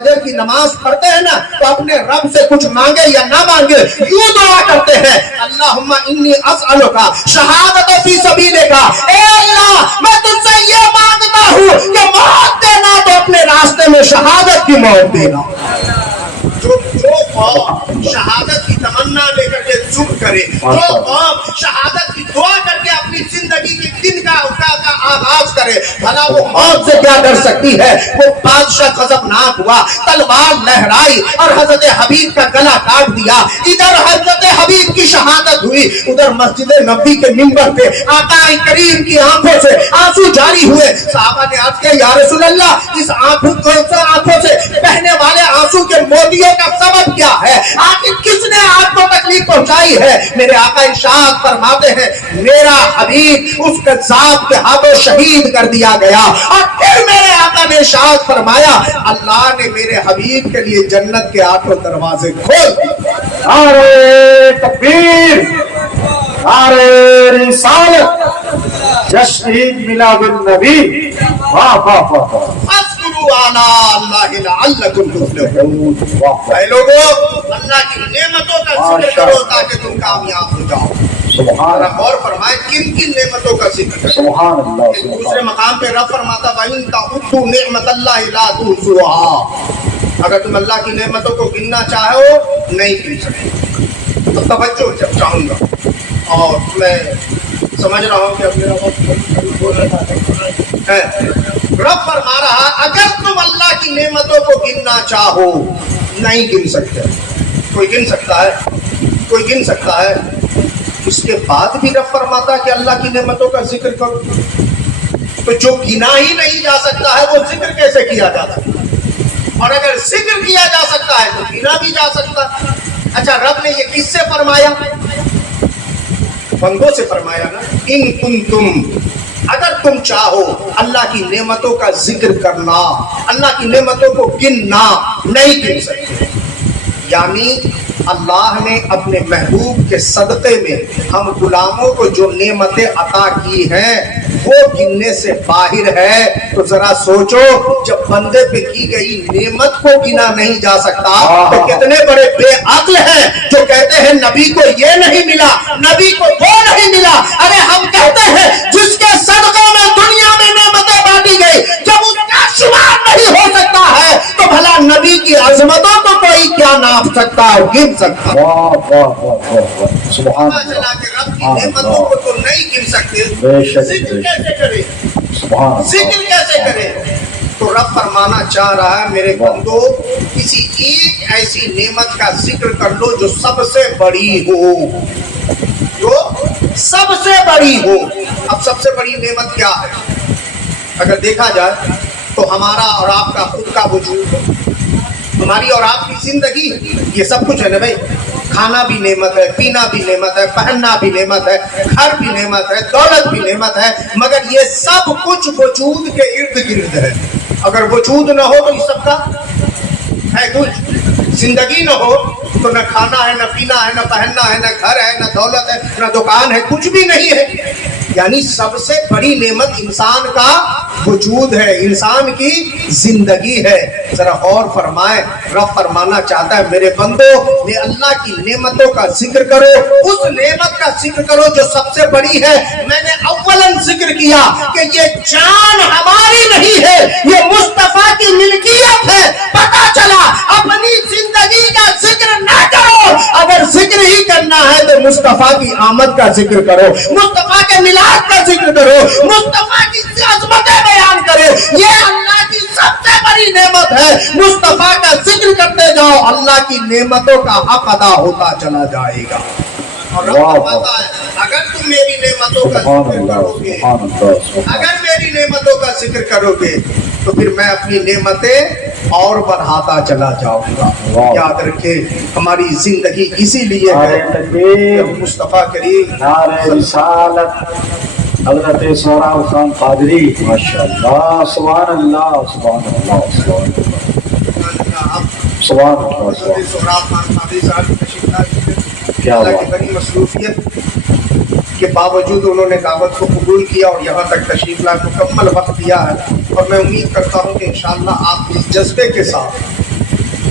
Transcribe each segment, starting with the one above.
فجر کی نماز پڑھتے ہیں نا تو اپنے رب سے کچھ مانگے یا نہ مانگے یوں دعا کرتے ہیں اللہم انی اسألک شہادت فی سبیلک، اے اللہ میں تجھ سے یہ مانگتا ہوں کہ موت دینا تو اپنے راستے میں شہادت کی موت دینا۔ جو قوم شہادت کی تمنا لے کر کے ذکر کرے، جو قوم شہادت کی دعا کر کے اپنی زندگی کے دن کا آغاز کرے، بھلا وہ موت سے کیا ڈر سکتی ہے؟ وہ بادشاہ غضبناک ہوا، تلوار لہرائی اور حضرت حبیب کا گلا کاٹ دیا۔ ادھر حضرت حبیب کی شہادت ہوئی، ادھر مسجد نبوی کے منبر پہ آقا کریم کی آنکھوں سے آنسو جاری ہوئے۔ صحابہ نے عرض کیا یا رسول اللہ اس آنکھوں سے بہنے والے آنسو کے موتیوں کا سبب کیا ہے؟ آخر کس نے آپ کو تکلیف پہنچائی ہے؟ میرے آقا ارشاد فرماتے ہیں میرا حبیب اس قذاب کے ہاتھوں شہید کر دیا گیا۔ اور پھر میرے آقا نے ارشاد فرمایا اللہ نے میرے حبیب کے لیے جنت کے 8 دروازے کھول دیے۔ نعرہ تکبیر، نعرہ رسالت، جشن عید میلاد النبی، واہ واہ واہ واہ۔ اللہ لعلکم تفلحون۔ اے لوگوں اللہ کی نعمتوں کا ذکر کرو تاکہ تم کامیاب ہو جاؤ۔ سبحان اللہ، اور فرمائے کن کن نعمتوں کا ذکر کرو۔ سبحان اللہ، دوسرے مقام پہ رب فرماتا وَإِن تَعُدُّوا نِعْمَتَ اللَّهِ لَا تُحْصُوهَا، اگر تم اللہ کی نعمتوں کو گننا چاہو نہیں گن سکتے۔ تو توجہ جب چاہوں گا اور میں سمجھ رہا ہوں کہ اب میرا وقت ہے۔ رب فرما رہا اگر تم اللہ کی نعمتوں کو گننا چاہو نہیں گن سکتے۔ کوئی گن سکتا ہے؟ کوئی گن سکتا ہے؟ اس کے بعد بھی رب فرماتا کہ اللہ کی نعمتوں کا ذکر کرو۔ تو جو گنا ہی نہیں جا سکتا ہے وہ ذکر کیسے کیا جا سکتا ہے؟ اور اگر ذکر کیا جا سکتا ہے تو گنا بھی جا سکتا ہے۔ اچھا رب نے یہ کس سے فرمایا؟ بندوں سے فرمایا نا، ان کنتم، اگر تم چاہو اللہ کی نعمتوں کا ذکر کرنا، اللہ کی نعمتوں کو گننا نہیں گن سکتے۔ یعنی اللہ نے اپنے محبوب کے صدقے میں ہم غلاموں کو جو نعمتیں عطا کی ہیں وہ گننے سے باہر ہے۔ تو ذرا سوچو جب بندے پہ کی گئی نعمت کو گنا نہیں جا سکتا تو کتنے بڑے بے عقل ہیں جو کہتے ہیں نبی کو یہ نہیں ملا، نبی کو وہ نہیں ملا۔ ارے ہم کہتے ہیں جس کے صدقے میں دنیا میں نعمتیں بانٹی گئی جب اس کا شمار نہیں ہو سکتا ہے تو بھلا نبی کی عظمتوں کو کوئی کیا ناپ سکتا اور گن سکتا؟ واہ واہ واہ واہ، سبحان چلا اللہ، کہ رب کی نعمتوں کو تو نہیں گن سکتے، ذکر کیسے کرے؟ سبحان اللہ، ذکر کیسے کرے؟ تو رب فرمانا چاہ رہا ہے میرے بندو کسی ایک ایسی نعمت کا ذکر کر لو جو سب سے بڑی ہو، جو سب سے بڑی ہو۔ اب سب سے بڑی نعمت کیا ہے؟ اگر دیکھا جائے تو ہمارا اور آپ کا خود کا وجود ہے، ہماری اور آپ کی زندگی، یہ سب کچھ ہے نا بھائی۔ کھانا بھی نعمت ہے، پینا بھی نعمت ہے، پہننا بھی نعمت ہے، گھر بھی نعمت ہے، دولت بھی نعمت ہے، مگر یہ سب کچھ وجود کے ارد گرد ہے۔ اگر وجود نہ ہو تو اس سب کا ہے کچھ، زندگی نہ ہو تو نہ کھانا ہے، نہ پینا ہے، نہ پہننا ہے، نہ گھر ہے، نہ دولت ہے، نہ دکان ہے، کچھ بھی نہیں ہے۔ یعنی سب سے بڑی نعمت انسان کا وجود ہے، انسان کی زندگی ہے۔ ذرا غور فرمائے، رب فرمانا چاہتا ہے میرے بندو یہ اللہ کی نعمتوں کا ذکر کرو، اس نعمت کا ذکر کرو جو سب سے بڑی ہے۔ میں نے اولن ذکر کیا کہ یہ جان ہماری نہیں ہے، یہ مصطفیٰ کی ملکیت ہے۔ پتہ چلا اپنی زندگی کا ذکر نہ کرو، اگر ذکر ہی کرنا ہے تو مصطفیٰ کی آمد کا ذکر کرو، مصطفیٰ کے میلاد کا ذکر کرو، مصطفیٰ کی عظمتیں بیان کرے۔ یہ اللہ کی سب سے بڑی نعمت ہے۔ مصطفیٰ کا ذکر کرتے جاؤ، اللہ کی نعمتوں کا حق ادا ہوتا چلا جائے گا۔ اور رب فرماتا ہے اگر تم میری نعمتوں کا ذکر کرو گے، اگر میری نعمتوں کا ذکر کرو گے تو پھر میں اپنی نعمتیں اور بڑھاتا چلا جاؤں گا۔ یاد رکھے ہماری زندگی اسی لیے ہے کہ مصطفیٰ کریم نعرہ رسالت، حضرت سہراب خان قادری، ماشاءاللہ، سبحان اللہ، سبحان اللہ، سبحان اللہ، سبحان اللہ، سہراب خان قادری صاحب تشریف لائے کیا اللہ کی بڑی مصروفیت کے باوجود انہوں نے دعوت کو قبول کیا اور یہاں تک تشریف لائے، مکمل وقت دیا ہے۔ اور میں امید کرتا ہوں کہ انشاءاللہ آپ اس جذبے کے ساتھ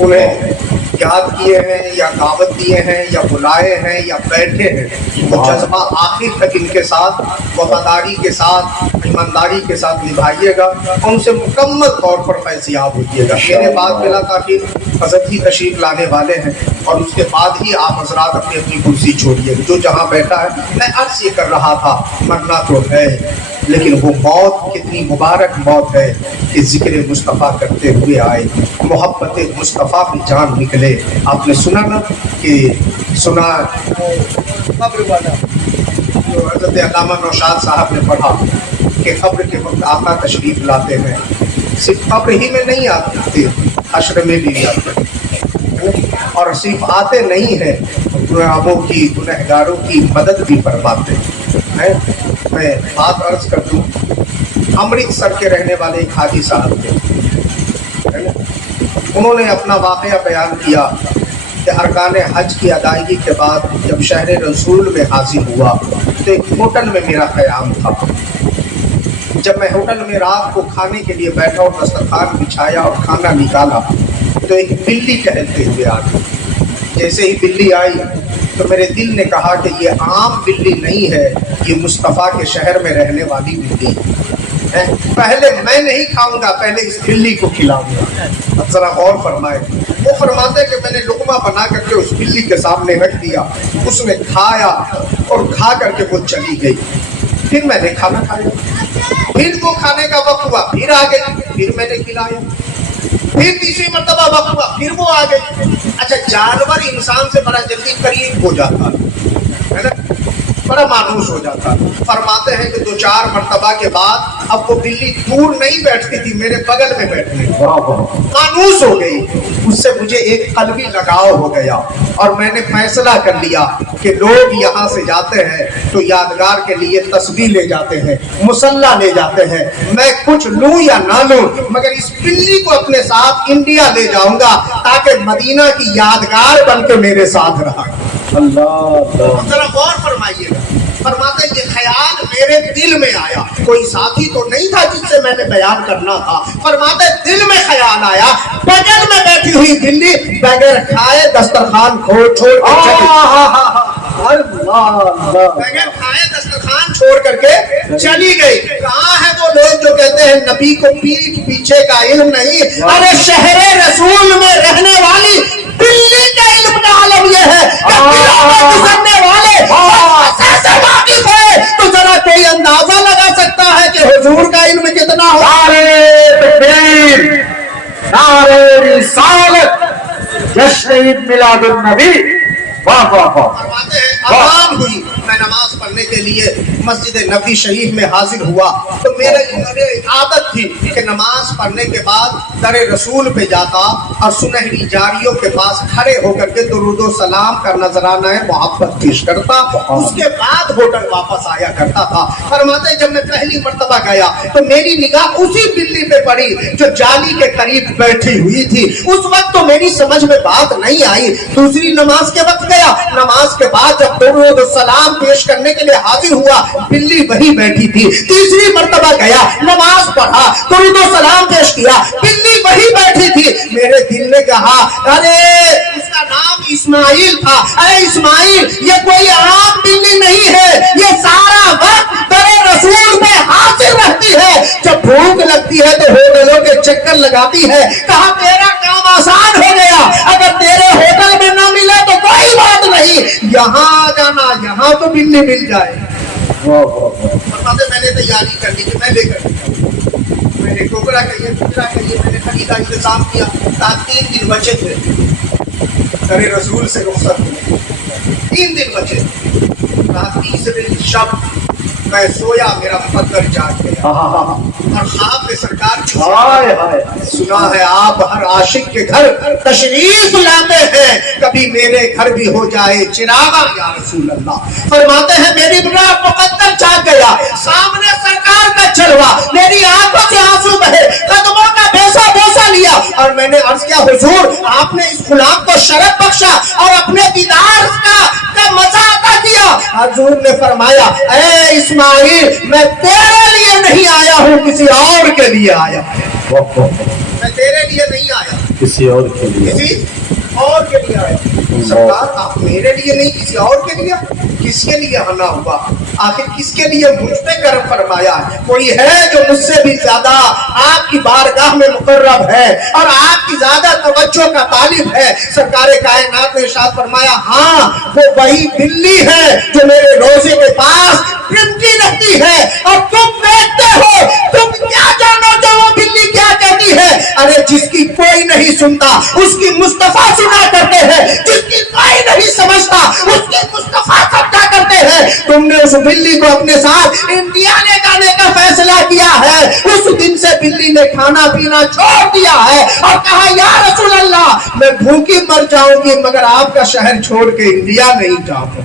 انہیں یاد کیے ہیں یا دعوت دیے ہیں یا بلائے ہیں یا بیٹھے ہیں، وہ جذبہ آخر تک ان کے ساتھ وفاداری کے ساتھ ایمانداری کے ساتھ نبھائیے گا اور ان سے مکمل طور پر فیضیاب ہوئیے گا۔ میرے بعد بلا تاخیر حضرت ہی تشریف لانے والے ہیں اور اس کے بعد ہی آپ حضرات اپنی اپنی کرسی چھوڑیے، جو جہاں بیٹھا ہے۔ میں عرض یہ کر رہا تھا مرنا تو ہے، لیکن وہ موت کتنی مبارک موت ہے کہ ذکر مصطفیٰ کرتے ہوئے آئے، محبت مصطفیٰ کی جان نکلے۔ آپ نے سنا نا کہ سنا قبر والا جو حضرت علامہ نوشاد صاحب نے پڑھا کہ قبر کے وقت آقا تشریف لاتے ہیں، صرف قبر ہی میں نہیں آتے، حشر میں بھی آتے ہیں، اور صرف آتے نہیں ہیں، گناہوں کی گنہگاروں کی مدد بھی فرماتے ہیں۔ میں بات عرض کر دوں، امرتسر کے رہنے والے ایک حاجی صاحب تھے، انہوں نے اپنا واقعہ بیان کیا کہ ارکان حج کی ادائیگی کے بعد جب شہر رسول میں حاضر ہوا تو ایک ہوٹل میں میرا قیام تھا۔ جب میں ہوٹل میں رات کو کھانے کے لیے بیٹھا اور دسترخوان بچھایا اور کھانا نکالا تو ایک بلی ٹہلتے ہوئے آ گئی۔ جیسے ہی بلی آئی تو میرے دل نے کہا کہ یہ عام بلی نہیں ہے، یہ مصطفیٰ کے شہر میں رہنے والی بلی ہے، پہلے میں نہیں کھاؤں گا، پہلے اس بلی کو کھلاؤں گا۔ اب ذرا غور فرمائے، وہ فرماتے کہ میں نے لقمہ بنا کر کے اس بلی کے سامنے رکھ دیا، اس نے کھایا اور کھا کر کے وہ چلی گئی۔ پھر میں نے کھانا کھایا، پھر وہ کھانے کا وقت ہوا، پھر آ گئی، پھر میں نے کھلایا، پھر تیسری مرتبہ وقت ہوا، پھر وہ آ گئی۔ اچھا، جانور انسان سے بڑا جلدی قریب ہو جاتا ہے نا، بڑا مانوس ہو جاتا۔ فرماتے ہیں کہ 2-4 مرتبہ کے بعد اب وہ بلی دور نہیں بیٹھتی تھی، میرے بغل میں بیٹھنے مانوس ہو گئی۔ اس سے مجھے ایک قلبی لگاؤ ہو گیا اور میں نے فیصلہ کر لیا کہ لوگ یہاں سے جاتے ہیں تو یادگار کے لیے تسبیح لے جاتے ہیں، مصلی لے جاتے ہیں، میں کچھ لوں یا نہ لوں مگر اس بلی کو اپنے ساتھ انڈیا لے جاؤں گا تاکہ مدینہ کی یادگار بن کے میرے ساتھ رہا۔ اللہ ذرا غور فرمائیے گا، فرماتے یہ خیال میرے دل میں آیا، کوئی ساتھی تو نہیں تھا جس سے میں نے بیان کرنا تھا، فرماتے دل میں خیال آیا، بغل میں بیٹھی ہوئی بلی بغیر کھائے دسترخوان چھوڑ بغیر کھائے دسترخوان چھوڑ کر کے چلی گئی۔ کہاں ہے وہ لوگ جو کہتے ہیں نبی کو پیٹھ پیچھے کا علم نہیں؟ ارے شہر رسول میں رہنے والی بلی کا علم کا عالم یہ ہے کہ دلوں میں گزرنے والے سے واقف ہے تو ذرا کوئی اندازہ لگا سکتا ہے کہ حضور کا علم کتنا ہو۔ نعرہ تکبیر، نعرہ رسالت، جشن عید میلاد النبی، واہ واہ واہ۔ فرماتے ہیں اذان ہوئی، میں نماز پڑھنے کے لیے مسجد نبی شریف میں حاضر ہوا تو میرے عادت تھی کہ نماز پڑھنے کے بعد در رسول پہ جاتا اور سنہری جاریوں کے پاس کھڑے ہو کر کے درود و سلام کا نذرانہ محبت پیش کرتا، اس کے بعد ہوٹل واپس آیا کرتا تھا۔ فرماتے ہیں جب میں پہلی مرتبہ گیا تو میری نگاہ اسی بلی پہ پڑی جو جالی کے قریب بیٹھی ہوئی تھی۔ اس وقت تو میری سمجھ میں بات نہیں آئی، دوسری نماز کے وقت گیا، نماز کے بعد جب درود و سلام پیش کرنے کے لیے حاضر ہوا بلی وہی بیٹھی تھی۔ تیسری مرتبہ گیا، نماز پڑھا، درود و سلام پیش کیا، بلی وہی بیٹھی تھی۔ میرے دل نے کہا ارے اس کا نام اسماعیل تھا، اے اسماعیل یہ کوئی عام بلی نہیں ہے، یہ سارا وقت در رسول میں حاضر رہتی ہے، جب بھوک لگتی ہے تو ہوٹلوں کے چکر لگاتی ہے۔ کہا تیرا کام آسان ہو گیا، اگر تیرے ہوٹل میں نہ ملے تو کوئی بات نہیں، یہاں آ جانا، یہاں تو بلی مل جائے۔ میں نے تیاری کر لی کہ میں لے کر میں نے ٹوکرا کہیے میں نے خریدا انتظام کیا۔ 3 دن بچے تھے، در رسول سے رخصت ہوئے، 3 دن بچے، تیسرے شب میں سویا، میرا مقدر جاگ گیا اور خواب میں سرکار کی سنا ہے آپ ہر عاشق کے گھر تشریف لاتے ہیں، کبھی میرے گھر بھی ہو جائے چراغا یا رسول اللہ۔ فرماتے ہیں میری رات مقدر جاگ گیا، سامنے سرکار کا چلوا، میری آنکھوں سے آنسو بہے، قدموں کا بوسہ بوسہ لیا اور میں نے عرض کیا حضور آپ نے اس غلام کو شرف بخشا اور اپنے دیدار کا مزہ عطا کیا۔ حضور نے فرمایا اے اسماعیل میں تیرے لیے نہیں آیا ہوں، کسی اور کے لیے آیا، میں تیرے لیے نہیں آیا۔ کسی اور کے لیے کسی اور کے لیے آیا. سرکار آپ میرے لیے نہیں کسی اور کے لیے, کس کے لیے آنا ہوا؟ آخر کس کے لیے مجھ پہ کرم فرمایا؟ کوئی ہے جو مجھ سے بھی زیادہ آپ کی بارگاہ میں مقرب ہے اور آپ کی زیادہ توجہ کا طالب ہے؟ سرکار کائنات نے ارشاد فرمایا ہاں وہ وہی بلی ہے جو میرے روزے کے پاس پرمتی رہتی ہے. اور تم دیکھتے ہو, تم کیا جانو جو وہ بلی کیا کہتی ہے؟ ارے جس کی کوئی نہیں سنتا اس کی مصطفیٰ سنا کرتے ہیں, جس کی کوئی نہیں سمجھتا اس کی مصطفیٰ سمجھا کرتے ہیں. تم نے اس بلی کو اپنے ساتھ انڈیا لے جانے کا فیصلہ کیا ہے. اس دن سے بلی نے کھانا پینا چھوڑ دیا ہے اور کہا یا رسول اللہ میں بھوکی مر جاؤں گی مگر آپ کا شہر چھوڑ کے انڈیا نہیں جاؤں گا.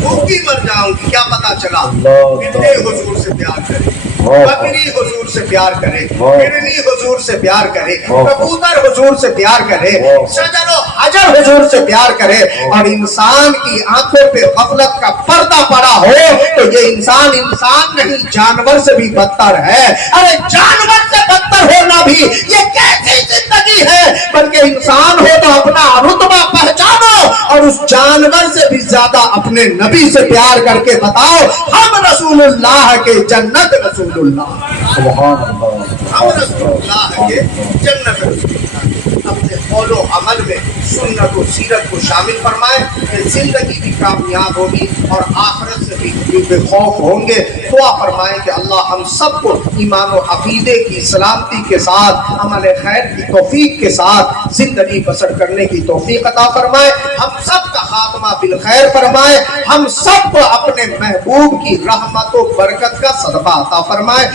بھوکی مر جاؤں گی. کیا پتا چلا بلی حضور سے پیار کرے, بکری حضور سے پیار کرے, ہرنی حضور سے پیار کرے, کبوتر حضور سے پیار کرے, شجر و حجر حضور سے پیار کرے. اور انسان کی آنکھوں پہ غفلت کا پردہ پڑا ہو تو یہ انسان نہیں جانور سے بھی بدتر ہے. ارے جانور سے بدتر ہونا بھی یہ کیسی زندگی ہے؟ بلکہ انسان ہو تو اپنا رتبہ پہچانو اور اس جانور سے بھی زیادہ اپنے نبی سے پیار کر کے بتاؤ ہم رسول اللہ کے جنت رسول اللہ, سبحان اللہ, ہم رسول اللہ کے جنت رسول اللہ. اپنے قول و عمل میں سنت و سیرت کو شامل فرمائے کہ زندگی بھی کامیاب ہوگی اور آخرت سے بھی بے خوف ہوں گے. دعا فرمائے کہ اللہ ہم سب کو ایمان و عقیدے کی سلامتی کے ساتھ عمل خیر کی توفیق کے ساتھ زندگی بسر کرنے کی توفیق عطا فرمائے. ہم سب کا خاتمہ بالخیر فرمائے. ہم سب کو اپنے محبوب کی رحمت و برکت کا صدقہ عطا فرمائے.